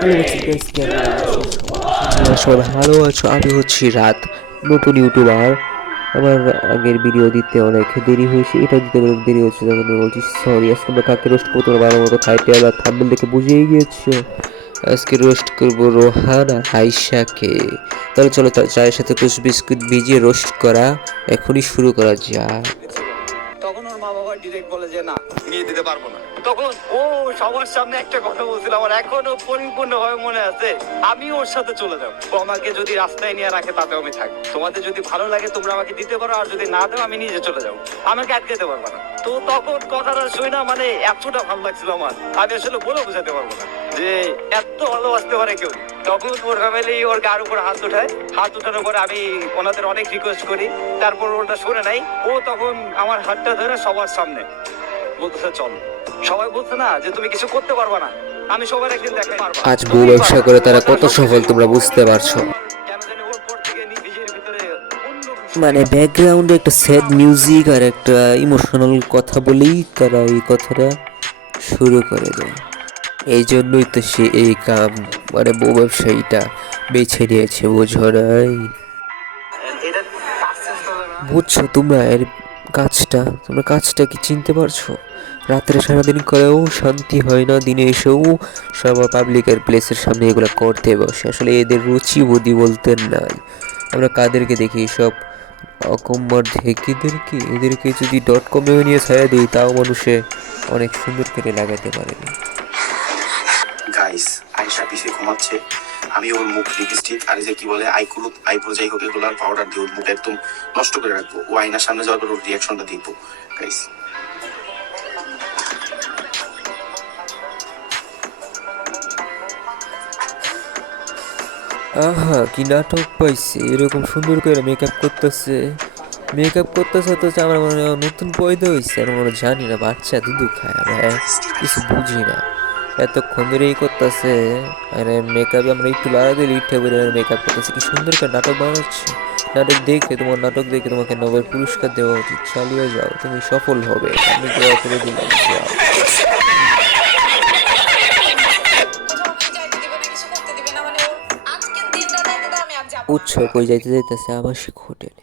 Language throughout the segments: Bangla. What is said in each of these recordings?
হ্যালো গাইস, কেমন আছো সবাই? ভালো আছো? আমি হচ্ছি রাত, নতুন ইউটিউবার। আমার আগের ভিডিও দিতে অনেক দেরি হয়েছে, এটা দিতে অনেক দেরি হয়েছে, যখন আমি বলছি সরি। আজকে আমরা কাকে রোস্ট করবো তোমরা ভালো মতো টাইটেল আর থাম্বনেল দেখে বুঝেই গিয়েছো। আজকে রোস্ট করবো রোহান আর আয়শাকে। তাহলে চলো চায়ের সাথে টোস্ট বিস্কুট ভিজিয়ে রোস্ট করা এখনই শুরু করা যাক। তখন ওর মা বাবা ডিরেক্ট বলে যে না, বিয়ে দিতে পারবো না। তখন ও সবার সামনে একটা কথা বলছিল, আমার এখনো পরিপূর্ণভাবে মনে আছে, আমি ওর সাথে চলে যাবো। ও আমাকে যদি রাস্তায় নিয়ে রাখে তাতেও আমি থাকবো। তোমাদের যদি ভালো লাগে তোমরা আমাকে দিতে পারো, আর যদি না দাও আমি নিজে চলে যাবো, আমাকে আটকাতে পারবে না। তো তখন কথাটা শুই না, মানে এতটা ভালো লাগছিল আমার, আমি আসলে বলে বোঝাতে পারবো না যে এত ভালোবাসতে পারে কেউ। তখন ওর ফ্যামিলি ওর গার উপর হাত উঠায়, হাত উঠানোর পরে আমি ওনাদের অনেক রিকোয়েস্ট করি, তারপর ওটা শুনে নাই। ও তখন আমার হাতটা ধরে সবার সামনে বলতেছে চল। সবাই বলছে না যে তুমি কিছু করতে পারবা না, আমি সবার একদিন দেখাই পারবো। আজ বউ ব্যবসা করে তারা কত সফল তোমরা বুঝতে পারছো। কেন জানি ওর পর থেকে নিজের ভিতরে অন্য মানে ব্যাকগ্রাউন্ডে একটা স্যাড মিউজিক আর একটা ইমোশনাল কথা বলেই তারা এই কথাটা শুরু করে দেয়। এই জন্যই তো সে এই কাম, মানে বউ ব্যবসায়ীটা বেছে নিয়েছে, বোঝো নাই? এটা সাকসেস হলো না। বুঝছো তোমরা এর কাজটা, তোমরা কাজটা কি চিনতে পারছো? রাত্রে সারাদিন করেও শান্তি হয় না, দিনে এসেও সব পাবলিকের প্লেসের সামনে এগুলো করতে বসে। আসলে এদের রুচি বুদ্ধি বলতে নাই। আমরা কাদেরকে দেখি, সব অকম্মার ঢেকিদেরকে। এদেরকে যদি .com-এ নিয়ে ছায়া দিই তাও মানুষে অনেক সুন্দর করে লাগাতে পারেনি। গাইস, আয়েশা পিছিয়ে ঘুমাচ্ছে। আমি ওর মুখ লিপস্টিক আর এই যে কি বলে আইকুলুপ আইব্রো যাই হোক এগুলার পাউডার দিয়ে ওর মুখ একদম নষ্ট করে রাখবো। ও আয়নার সামনে যাওয়ার পর ওর রিয়াকশনটা দেখবো। গাইস, আহা কি নাটক পাইছে, এরকম সুন্দর করে মেকআপ করতেছে তো আমার মনে হয় নতুন পয়দা হয়েছে। আর মনে হয় জানি না, বাচ্চা দুধু খায়, আমরা কিছু বুঝি না। এতক্ষণ ধরে এই করতেছে, আরে মেকআপ আমরা একটু লাগা দিলে ইচ্ছে করে মেকআপ করতেছে। কি সুন্দর করে নাটক বানাচ্ছে। নাটক দেখে তোমাকে নোবেল পুরস্কার দেওয়া উচিত। চালিয়ে যাও, তুমি সফল হবে, আমি দোয়া করে দিলাম, যাও। উৎসব কই যাইতেছে আবাসিক হোটেলে।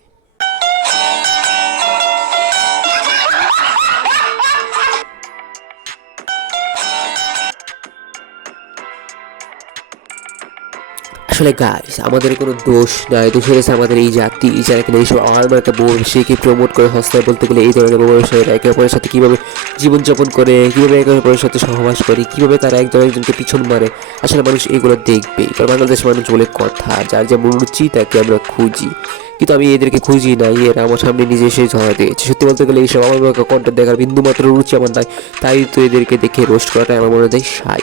আসলে গাইস, আমাদের কোনো দোষ নাই, দোষ হয়েছে আমাদের এই জাতি, যারা কিনা এইসব আমার একটা ব্যবসায়ীকে প্রমোট করে সস্তায় বলতে গেলে এই ধরনের ব্যবসায়ীরা একে অপরের সাথে কীভাবে জীবনযাপন করে, কীভাবে একে অপরের সাথে সহবাস করে, কীভাবে তারা একজন একজনকে পিছন মারে। আসলে মানুষ এগুলো দেখবেই, কারণ বাংলাদেশ মানুষ বলে কথা, যার যেমন রুচি তাকে আমরা খুঁজি। কিন্তু আমি এদেরকে খুঁজি নাই, এরা আমার সামনে নিজে এসে ধরা দিয়েছে। সত্যি বলতে গেলে এইসব আমার কন্টেন্ট দেখার বিন্দুমাত্র রুচি আমার নাই, তাই তো এদেরকে দেখে রোস্ট করাটাই আমার মনে হয় সাই।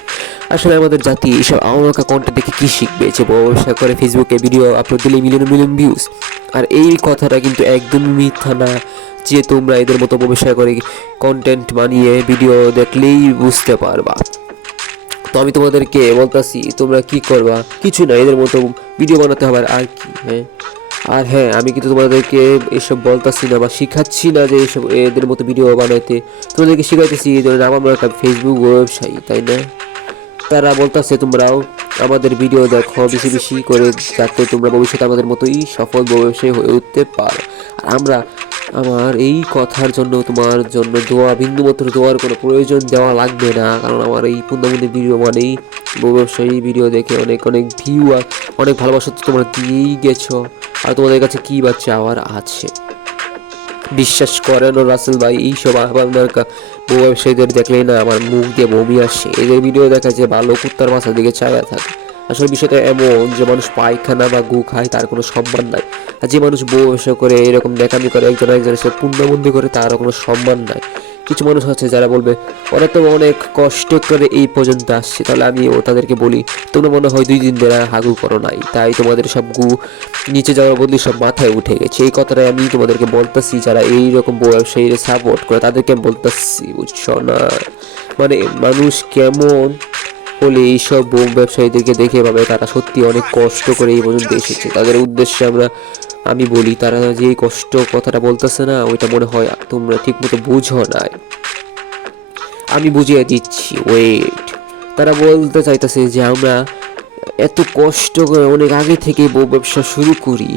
আসলে আমাদের জাতি এইসব আমাকে কন্টেন্ট দেখে কী শিখবে, যে ব্যবসা করে ফেসবুকে ভিডিও আপলোড দিলে মিলিয়ন মিলিয়ন ভিউজ। আর এই কথাটা কিন্তু একদমই মিথ্যা না যে তোমরা এদের মতো ব্যবসা করে কন্টেন্ট বানিয়ে ভিডিও দেখলেই বুঝতে পারবা। তো আমি তোমাদেরকে বলতাছি তোমরা কি করবা, কিছু না, এদের মতো ভিডিও বানাতে হবে আর কি। হ্যাঁ, আমি কিন্তু তোমাদেরকে এসব বলতাছি না বা শিখাচ্ছি না যে এসব এদের মতো ভিডিও বানাইতে, তোমাদেরকে শিখাইতেছি এই ধরনের আমার একটা ফেসবুক ওয়েবসাইট, তাই না? তারা বলতেছে তোমরাও আমাদের ভিডিও দেখো বেশি বেশি করে, যাতে তোমরা ভবিষ্যতে আমাদের মতোই সফল ব্যবসায়ী হয়ে উঠতে পারো। আর আমার এই কথার জন্য তোমার জন্য বিন্দুমাত্র দোয়ার কোনো প্রয়োজন দেওয়া লাগবে না, কারণ আমার এই পূর্ণমূল্যের ভিডিও মানেই ব্যবসায়ী ভিডিও দেখে অনেক অনেক ভিউ আর অনেক ভালোবাসা তো তোমরা দিয়েই গেছো। আর তোমাদের কাছে কী বা চাওয়ার আছে? বিশ্বাস করেন রাসেল ভাই, এইসব আপনার ব্যবসায়ীদের দেখলেই না আমার মুখ দিয়ে বমি আসে। এদের ভিডিও দেখা যায় ভালো কুত্তার মাথার দিকে ছায়া থাকে। আসলে বিষয়টা এমন যে মানুষ পায়খানা বা গু খায় তার কোনো সম্মান নাই, আর যে মানুষ ব্যবসা করে এরকম দেখামি করে একজন একজনের সাথে পুণ্যবন্দি করে তারও কোনো সম্মান নাই। কিছু মানুষ আছে যারা বলবে ওরা তো অনেক কষ্ট করে এই পর্যন্ত আসছে, তাহলে আমি তাদেরকে বলি তোমরা মনে হয় 2 দিন ধরে হাগু করো নাই, তাই তোমাদের সব গু নিচে যাওয়ার বদলে সব মাথায় উঠে গেছে। এই কথাটাই আমি তোমাদেরকে বলতেছি, যারা এইরকম ব্যবসায়ীরা সাপোর্ট করে তাদেরকে আমি বলতেছি, বুঝছো না? মানে মানুষ কেমন হলে এইসব ব্যবসায়ীদেরকে দেখে ভাবে তারা সত্যি অনেক কষ্ট করে এই পর্যন্ত এসেছে। তাদের উদ্দেশ্যে আমি বলি, তারা যে কষ্ট কথাটা বলতেছে না, ওইটা মনে হয় তোমরা ঠিক মতো বুঝো নাই। আমি বুঝিয়ে দিচ্ছি, ওয়েট। তারা বলতে চাইতেছে যে আমরা এত কষ্ট করে অনেক আগে থেকে বউ ব্যবসা শুরু করি,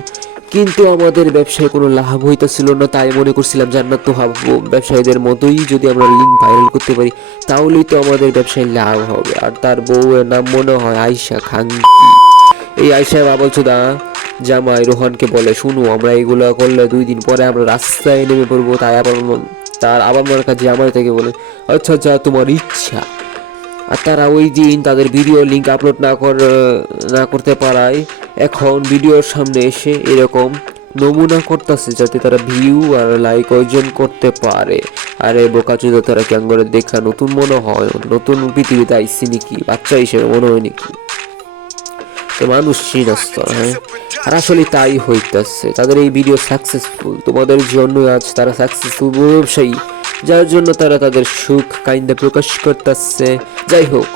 কিন্তু আমাদের ব্যবসায় কোনো লাভ হইতেছিল না। তাই মনে করছিলাম জান্নাত তোহাব ব্যবসায়ীদের মতোই যদি আমরা লিঙ্ক ভাইরাল করতে পারি তাহলেই তো আমাদের ব্যবসায় লাভ হবে। আর তার বউয়ের নাম মনে হয় আয়শা খাঙ্কি। এই আয়শা বাবলচোদা জামাই রোহানকে বলে, শুনো আমরা এগুলো করলে 2 দিন পরে আমরা রাস্তায় নেমে পড়বো। তাই তার আবার মার কাছে জামাই থেকে বলে, আচ্ছা যা তোমার ইচ্ছা। আর তারা ওই দিন তাদের ভিডিও লিঙ্ক আপলোড না করতে পারায় এখন ভিডিওর সামনে এসে এরকম নমুনা করতেছে যাতে তারা ভিউ আর লাইক অর্জন করতে পারে। আরে বোকাচোদা, তারা কেন করে দেখা নতুন মনে হয়, নতুন পৃথিবীতে আইসি নাকি, বাচ্চা হিসেবে মনে হয় নাকি? তো মানুষ চিনস্ত, হ্যাঁ। আর আসলে তাই হইতাছে, তাদের এই ভিডিও সাকসেসফুল। তোমাদের জন্য আজ তারা সাকসেসফুল ব্যবসায়ী, যার জন্য তারা তাদের সুখ কাইন্দা প্রকাশ করতেছে। যাই হোক,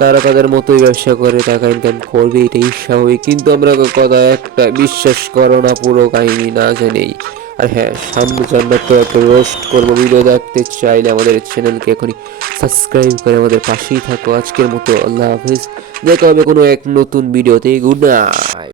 তারা তাদের মতোই ব্যবসা করে টাকা ইনকাম করবে, এটাই স্বাভাবিক। কিন্তু আমরা কথা একটা, বিশ্বাস করো না পুরো কাহিনী না জেনেই। আর হ্যাঁ, সামনে জান্নাত তো একটা রোস্ট করবো, ভিডিও দেখতে চাইলে আমাদের চ্যানেলকে এখনই সাবস্ক্রাইব করে আমাদের পাশেই থাকো। আজকের মতো আল্লাহ হাফিজ, দেখা হবে কোনো এক নতুন ভিডিওতে। Good night.